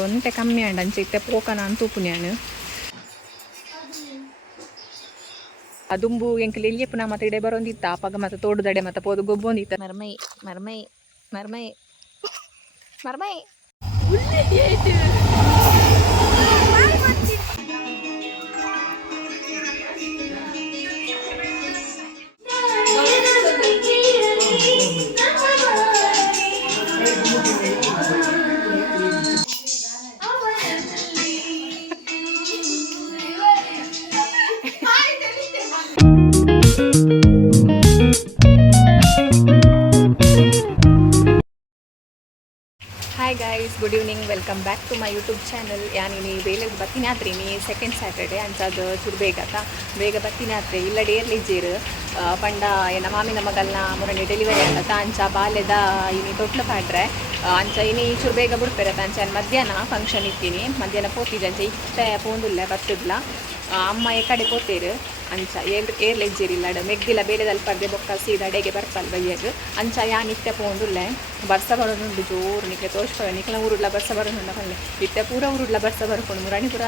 ಅಂಡ ಅಂಚೆ ಇತ್ತೆ ಪೋಕನ ಅಂತೂಪು ನಾನು ಅದುಂಬು ಎಂಕಲ್ ಎಲ್ಲಿಯಪ್ಪು ನಾ ಮತ್ತೆ ಇಡೆ ಬರೋಂದಿತ್ತ ಅಪ್ಪಗ ಮತ್ತೆ ತೋಡುದಡೆ ಮತ್ತೆ ಪೋದು ಗೊಬ್ಬೊಂದಿತ್ತ ಮರ್ಮೈ ಮರ್ಮೈ ಮರ್ಮೈ ಮರ್ಮೈ guys good evening welcome back to my YouTube channel ಯಾನಿನಿ ಬೇಲೆ ಬರ್ತೀನಿ ನೀ ಸೆಕೆಂಡ್ ಸ್ಯಾಟರ್ಡೆ ಅಂಚಾದ ಚೂರು ಬೇಗ ಬೇಗ ಬರ್ತೀನಿ ಇಲ್ಲ ಡೇರ್ಲಿ ಜೀರು. ಪಂಡ ಏನ ಮಾಮಿನ ಮಗಲ್ನ ಮುರಣಿ ಡೆಲಿವರಿ ಆಗತ್ತ ಅಂಚ, ಬಾಲ್ಯದ ಇನಿ ತೊಟ್ಲು ಪಾಡ್ರೆ. ಅಂಚ ಇನಿ ಚೂರು ಬೇಗ ಬಿಡ್ಪೇರತ್ತ ಅಂಚ. ಮಧ್ಯಾಹ್ನ ಫಂಕ್ಷನ್ ಇತ್ತೀನಿ ಮಧ್ಯಾಹ್ನ ಪೋತಿದ್ದೆ ಅಂಚ ಇಷ್ಟ ಪೋಂದುಲ್ಲ ಬರ್ತಿದ್ಲ ಅಮ್ಮ ಈ ಕಡೆ ಕೊತ್ತೇರು ಅಂಚ, ಏರ್ ಏರ್ ಲೆಜ್ಜಿರಿಲ್ಲ ಮೆಗ್ಗಿಲ ಬೇಳೆದಲ್ಲಿ ಪರ್ದೆ ಬೊಕ್ಕ ಸೀದಾ ಅಡೆಗೆ ಬರ್ಪಲ್ ಬಯ್ಯಗ್ ಅಂಚ ಯಾ ನಿತ್ಯ ಪೋಂದುಲ್ಲೆ. ಬರ್ಸ ಬರೋದುಂಡು ಜೋರು ನಿಕ್ಕೆ ತೋರಿಸ್ಕೊಳ್ಳೆ ನಿಕ್ಲ ಊರುಡ್ಲ ಬರ್ಸ ಬರೋದುಂಡ ಬಲ್ಲೆ ನಿತ್ಯ ಪೂರ ಊರುಡ್ಲ ಬರ್ಸ ಬರ್ಕೊಂಡು ಮುರಾಣಿ ಪೂರ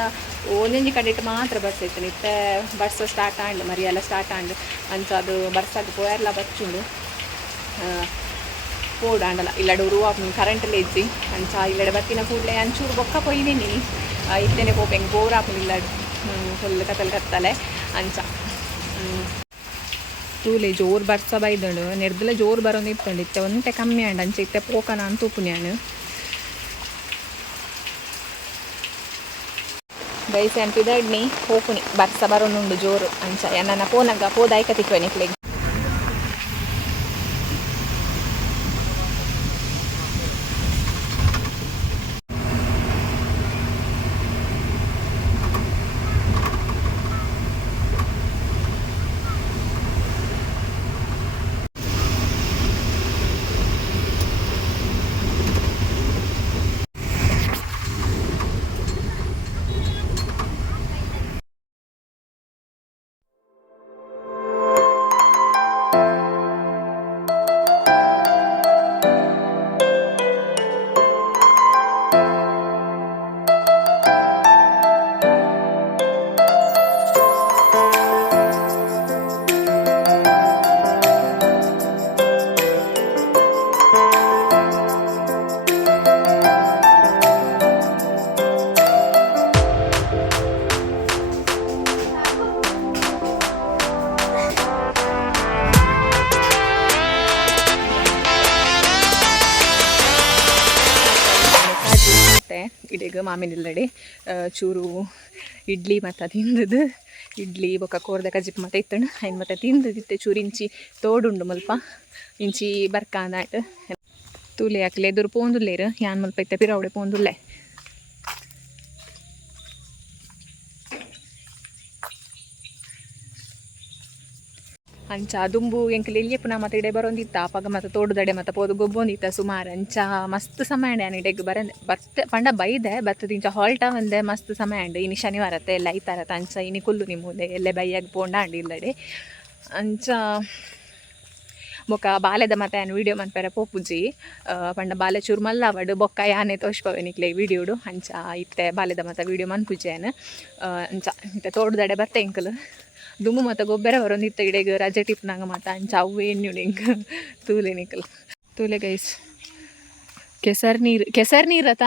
ಒಂದೊಂಜಿ ಕಡೆಟ್ ಮಾತ್ರ ಬರ್ಸ ಇತ್ತು ನಿತ್ಯ ಬರ್ಸ ಸ್ಟಾರ್ಟ್ ಆಂಡ್ ಮರಿ ಎಲ್ಲ ಸ್ಟಾರ್ಟ್ ಆಂಡ್. ಅಂಚ ಅದು ಬರ್ಸಾಗ ಪೋಯರ್ಲ ಬಚ್ಚುಂಡು. ಪೋಡ್ ಆಂಡಲ. ಇಲ್ಲಡು ಉರುವ ಕರೆಂಟ್ ಲೇಜಿ ಅಂಚ ಇಲ್ಲಡೆ ಬತ್ತಿನ ಕೂಡಲೇ ಅಂಚೂರು ಬೊಕ್ಕ ಪೊಯ್ನೇನಿ. ಇತ್ತೇನೆ ಹೋಗ್ಬೇಕು ಬೋರ್ ಹಾಕೊಂಡು ಇಲ್ಲಡು ಫುಲ್ ಕತ್ತಲ್ ಕತ್ತಲೆ. ಅಂಚ. ತೂಲೆ ಜೋರ್ ಬರ್ಸ ಬೈದಳು ನೆರ್ದಲ ಜೋರ್ ಬರೋದು ಇತ್ತಂಡು. ಇತ್ತೆ ಒಂತೆ ಕಮ್ಮಿ ಅಂಡ ಅಂಚೆ ಇತ್ತೆ ಪೋಕನ ಅಂತೂಪು ನಾನು ಗೈಸ್ ಎಂಪಿದಡ್ನಿ ಹೋಪುನಿ ಬರ್ಸ ಬರೋನುಂಡು ಜೋರು ಅಂಚ. ನನ್ನ ಫೋನಾಗ ಪೋದ ಐಕ ತಿಕ್ವೆನಿ ಕ್ಲಿಗ್ ಮತ್ತೆ ಇಡೀಗ ಮಾಮಿನಿಲ್ಲಡೆ ಚೂರು ಇಡ್ಲಿ ಮತ್ತು ತಿಂದದು ಇಡ್ಲಿ, ಬೊಕ್ಕ ಕೋರ್ದ ಜಿಪ್ ಮತ್ತೆ ಇತ್ತಣ್ಣ ಐನ್ ಮತ್ತೆ ತಿಂದದಿತ್ತೆ ಚೂರು ಇಂಚಿ ತೋಡುಂಡು ಮಲ್ಪ, ಇಂಚಿ ಬರ್ಕಾಂದಾಯ್ತು ತೂಲೆ ಹಾಕ್ಲೆ, ಎದುರು ಪೋಂದುಲ್ಲೇರು, ಯಾನ್ ಮಲ್ಪ ಇತ್ತೆ ಪಿರಾವಡೆ ಪೋಂದುಲ್ಲೆ. ಅಂಚ ದುಂಬು ಎಂಕಲ್ ಎಲ್ಲಿ ಪುನಃ ಮತ್ತೆ ಇಡೆ ಬರೋಂದಿತ್ತ? ಅಪ್ಪಗ ಮತ್ತೆ ತೋಡುದಡೆ ಮತ್ತೆ ಪೋದು ಗೊಬ್ಬೊಂದಿತ್ತ? ಸುಮಾರು ಅಂಚ ಮಸ್ತ್ ಸಮಯ ನಾನು ಇಡೆಗ್ ಬರಂದೆ ಬತ್ತ ಪಂಡ ಬೈದೆ ಬತ್ತದ ಇಂಚ ಹಾಲ್ಟ ಒಂದೆ ಮಸ್ತ್ ಸಮಯ ಅಂಡೆ ಇನಿ ಶನಿವಾರತ್ತೆ ಎಲ್ಲ ಐತಾರತ್ತ ಅಂಚ ಇನಿ ಕುಲ್ಲು ನಿಮ್ಮದೆ ಎಲ್ಲೆ ಬೈಯಾಗಿ ಪೋಂಡ ಅಂಡ್ ಇಲ್ಲಡೆ ಅಂಚ ಬೊಕ್ಕ ಬಾಲೆದ ಮತ್ತೆ ಏನು ವೀಡಿಯೋ ಮನ್ಪೆರ ಪೋಪುಜಿ ಪಂಡ ಬಾಲೆ ಚೂರು ಮಲ್ಲವಡು ಬೊಕ್ಕ ಯಾನೆ ತೋಷ್ಪವೆ ನಿಕ್ಲೆ ವೀಡಿಯೋಡು ಅಂಚ ಇತ್ತೆ ಬಾಲೆದ ಮತ್ತೆ ವೀಡಿಯೋ ಮನ್ಪುಜೇನು ಅಂಚ ಇತ್ತೆ ತೋಡುದಡೆ ಬರ್ತೆ ಇಂಕಲ್ ದುಮ್ಮು ಮತ್ತು ಗೊಬ್ಬರ ಬರೋಂದಿತ್ತ ಇಡೆಗ ರಜೆ ಟಿಪ್ನಾಗ ಮಾತ ಅಂಚ ಅವು ನಿಂಗ ತೂಲೆ ನಿಕಲ್. ತೂಲೆ ಗೈಸ್ ಕೆಸರು ನೀರು ಕೆಸರು ನೀರತ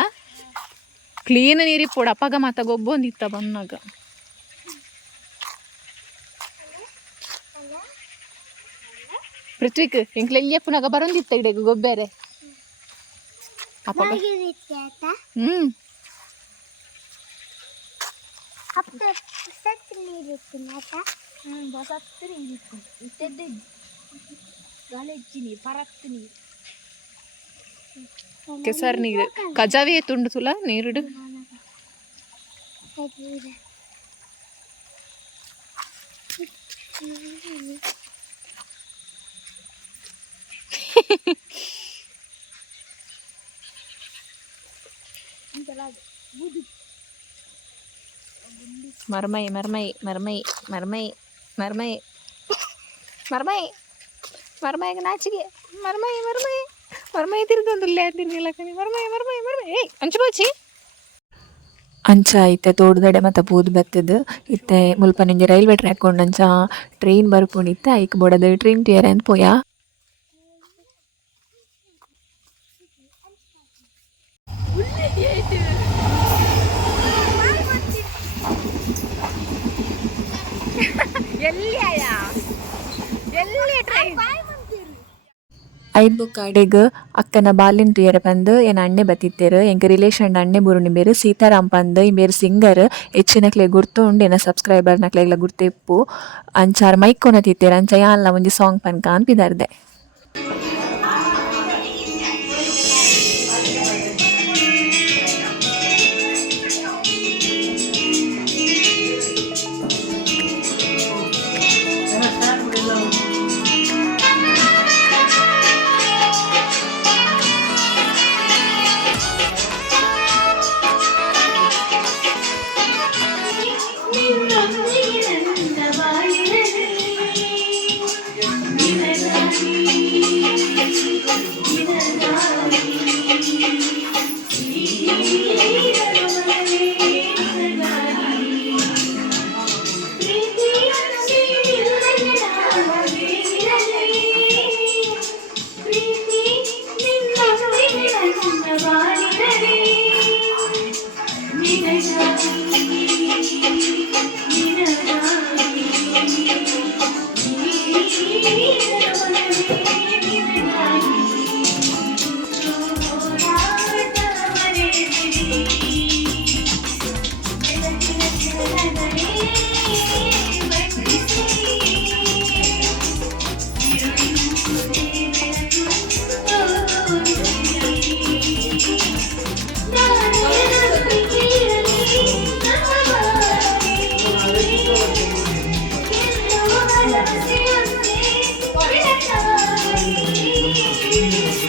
ಕ್ಲೀನ್ ನೀರಿ ಪೋಡ ಅಪ್ಪಾಗ ಮಾತ ಗೊಬ್ಬೊಂದಿತ್ತ ಬಂದಾಗ ಪೃಥ್ವಿಕ್ ಎಂಕ್ಲ ಎಲ್ಲಿಯಪ್ಪನಾಗ ಬರೋಂದಿತ್ತ ಇಡೆಗ ಗೊಬ್ಬರ? ಅಪ್ಪಗ ಹ್ಮ್ ಕೆಸರು ನೀರು. ಕಜಾವಿ ತುಂಡು ತುಲ ನೀರುಡು. ಮರ್ಮೈ ಮರ್ಮೈ ಮರ್ಮೈ ಮರ್ಮೈ ಮರ್ಮೈ ಮರ್ಮೈ ಮರ್ಮೈಗೆ ನಾಚಿಗೆ ಮರ್ಮೈ ಮರ್ಮೈ ಮರ್ಮೈ ತಿರ್ಗೊಂದುಲ್ಲೆ ಅಂತೀನಿ ಲಕ್ಕನಿ ಮರ್ಮೈ ಮರ್ಮೈ ಮರ್ಮೈ ಏಯ್ ಅಂಚು ಬಾಚಿ ಅಂಚ ಇತ್ತೆ ತೋಡುದಡೆ ಮಾತ ಪೋದು ಬತ್ತುದು ಇತ್ತೆ ಮುಲ್ಪ ನಿಂಗೆ ರೈಲ್ವೆ ಟ್ರ್ಯಾಕ್ ಉಂಡಂಚ ಟ್ರೈನ್ ಬರ್ಪುಂಡಿತ್ತೆ ಐಕ್ ಬೋಡದು ಟ್ರೈನ್ ಟುಯರ್ ಅಂತ ಪೋಯ ಐದು ಬುಕ್ ಅಡೆಗ್ ಅಕ್ಕನ ಬಾಲಿನ ತುಯರ ಬಂದು ಏನ ಅಣ್ಣೆ ಬತ್ತಿತ್ತೇರು ಎಂಕ ರಿಲೇಷನ್ ಅಣ್ಣೆ ಬುರುಣಿ ಬೇರು ಸೀತಾರಾಮ್ ಪಂದ್ ಈ ಸಿಂಗರ್ ಹೆಚ್ಚಿನಕ್ಲೆ ಗುರ್ತು ಉಂಡು ಏನ ಸಬ್ಸ್ಕ್ರೈಬರ್ ನಕ್ಲೆಗ್ಲ ಗುರ್ತಿಪ್ಪು. ಅಂಚಾರ್ ಮೈಕ್ ಕೊನ ತಿತ್ತೇರು ಅಂಚ ಯಾನ್ಲ ಒಂಜಿ ಸಾಂಗ್ ಪನ್ಕ ಅನ್ಪಿದಾರ್ದೆ Bye. Thank you.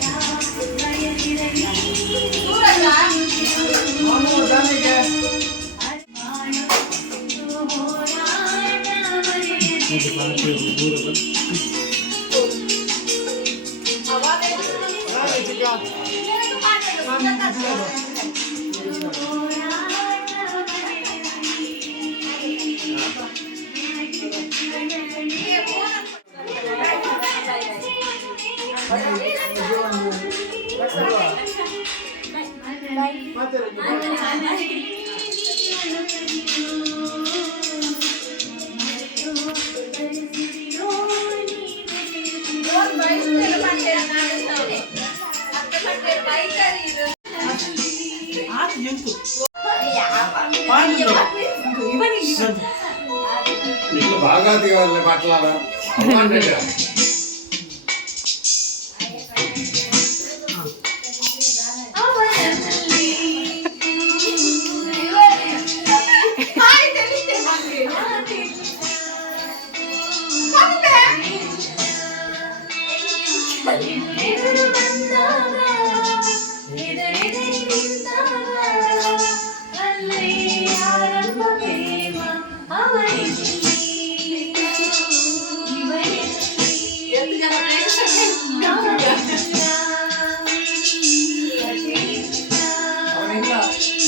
Bye. Bye. Bye. Bye. 喝呗就按这个